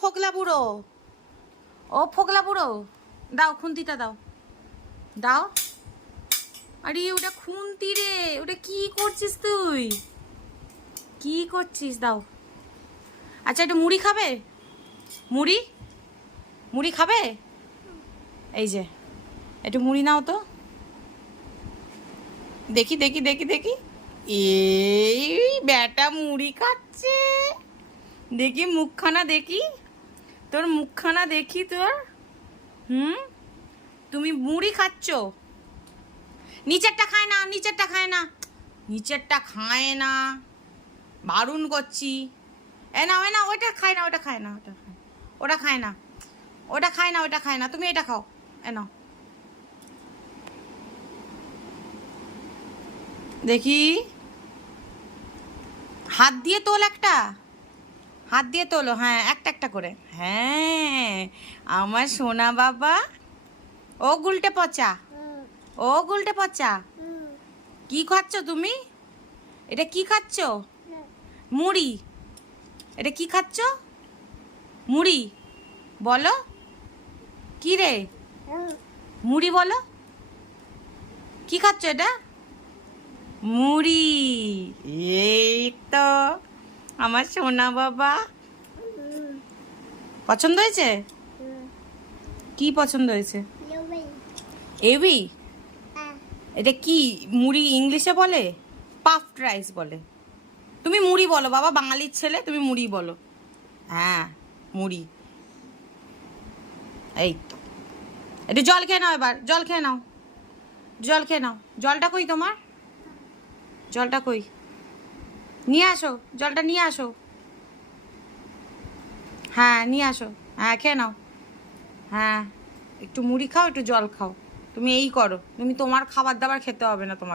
ফোকলা বুড়ো, ও ফোকলা বুড়ো, দাও খুন্তিটা দাও, দাও। আরে ওটা খুন্তি রে, ওটা কি করছিস তুই, কি করছিস? দাও। আচ্ছা একটু মুড়ি খাবে? মুড়ি, মুড়ি খাবে? এই যে একটু মুড়ি নাও তো, দেখি দেখি দেখি দেখি। এই ব্যাটা মুড়ি খাচ্ছে, দেখি মুখখানা দেখি, তোর মুখখানা দেখি তোর। তুমি মুড়ি খাচ্ছ? নিচেরটা খায় না, নিচেরটা খায় না, নিচেরটা খায় না, বারণ করছি। এ না না, ওইটা খায় না, ওটা খায় না, ওটা খায় না, ওটা খায় না, ওটা খায় না, তুমি এটা খাও। এ নাও দেখি, হাত দিয়ে তোল একটা, হাত দিয়ে তোলো, হ্যাঁ একটা একটা করে, হ্যাঁ আমার সোনা বাবা। ও গুলটে পচা, ও গুলটে পচা, কি খাচ্ছ তুমি? এটা কি খাচ্ছ? মুড়ি। এটা কি খাচ্ছ? মুড়ি বলো, কি রে? মুড়ি বলো, কি খাচ্ছ এটা? মুড়ি। এই তো আমার সোনা বাবা। পছন্দ হয়েছে? কি পছন্দ হয়েছে? এবি, এটা কি মুড়ি ইংলিশে বলে? পাফড রাইস বলে। তুমি মুড়ি বলো বাবা, বাঙালির ছেলে, তুমি মুড়ি বলো। হ্যাঁ মুড়ি। এই তো একটু জল খেয়ে নাও, এবার জল খেয়ে নাও, জল খেয়ে নাও। জলটা কই তোমার? জলটা কই? নিয়ে আসো, জলটা নিয়ে আসো। হ্যাঁ নিয়ে আসো, হ্যাঁ খেয়ে নাও। হ্যাঁ একটু মুড়ি খাও, একটু জল খাও, তুমি এই করো, তুমি তোমার খাবার দাবার খেতে হবে না তোমাকে।